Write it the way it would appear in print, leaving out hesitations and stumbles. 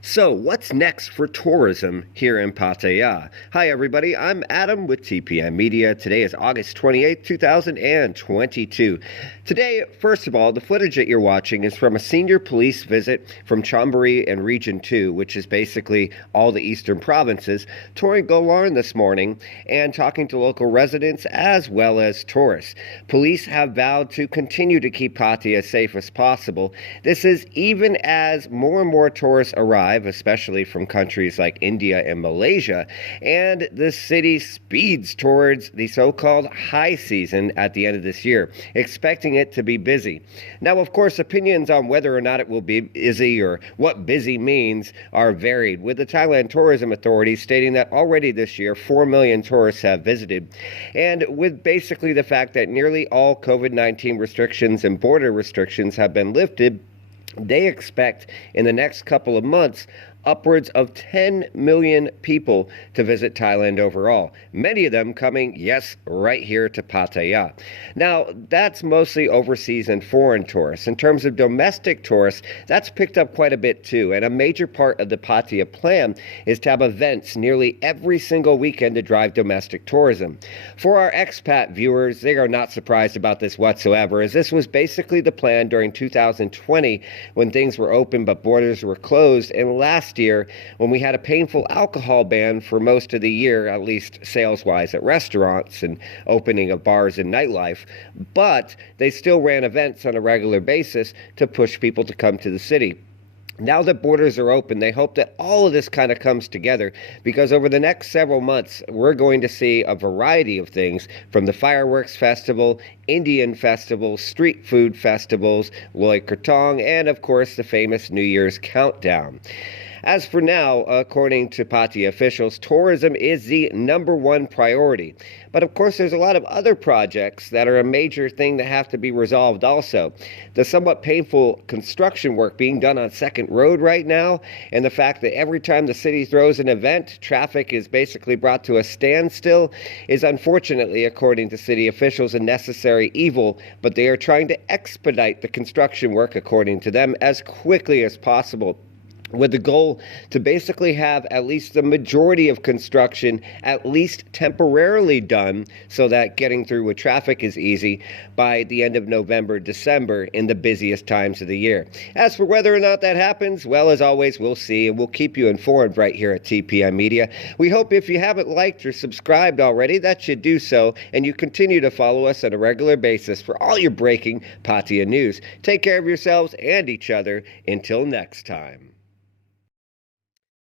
So, what's next for tourism here in Pattaya? Hi, everybody. I'm Adam with TPM Media. Today is August 28th, 2022. Today, first of all, the footage that you're watching is from a senior police visit from Chonburi and Region 2, which is basically all the eastern provinces, touring Golarn this morning and talking to local residents as well as tourists. Police have vowed to continue to keep Pattaya as safe as possible. This is even as more and more tourists arrive, especially from countries like India and Malaysia, and the city speeds towards the so-called high season at the end of this year, expecting it to be busy. Now, of course, opinions on whether or not it will be busy or what busy means are varied, with the Thailand Tourism Authority stating that already this year 4 million tourists have visited, and with basically the fact that nearly all COVID-19 restrictions and border restrictions have been lifted, they expect in the next couple of months upwards of 10 million people to visit Thailand overall. Many of them coming, yes, right here to Pattaya. Now, that's mostly overseas and foreign tourists. In terms of domestic tourists, that's picked up quite a bit too. And a major part of the Pattaya plan is to have events nearly every single weekend to drive domestic tourism. For our expat viewers, they are not surprised about this whatsoever, as this was basically the plan during 2020 when things were open but borders were closed, and last year when we had a painful alcohol ban for most of the year, at least sales-wise at restaurants and opening of bars and nightlife, but they still ran events on a regular basis to push people to come to the city. Now that borders are open, they hope that all of this kind of comes together, because over the next several months, we're going to see a variety of things, from the fireworks festival, Indian festivals, street food festivals, Loy Krathong, and of course the famous New Year's countdown. As for now, according to Pattaya officials, tourism is the #1 priority. But of course, there's a lot of other projects that are a major thing that have to be resolved also. The somewhat painful construction work being done on Second Road right now, and the fact that every time the city throws an event, traffic is basically brought to a standstill, is unfortunately, according to city officials, a necessary evil, but they are trying to expedite the construction work, according to them, as quickly as possible, with the goal to basically have at least the majority of construction at least temporarily done, so that getting through with traffic is easy by the end of November, December, in the busiest times of the year. As for whether or not that happens, well, as always, we'll see, and we'll keep you informed right here at TPM Media. We hope if you haven't liked or subscribed already, that you do so, and you continue to follow us on a regular basis for all your breaking Pattaya news. Take care of yourselves and each other. Until next time.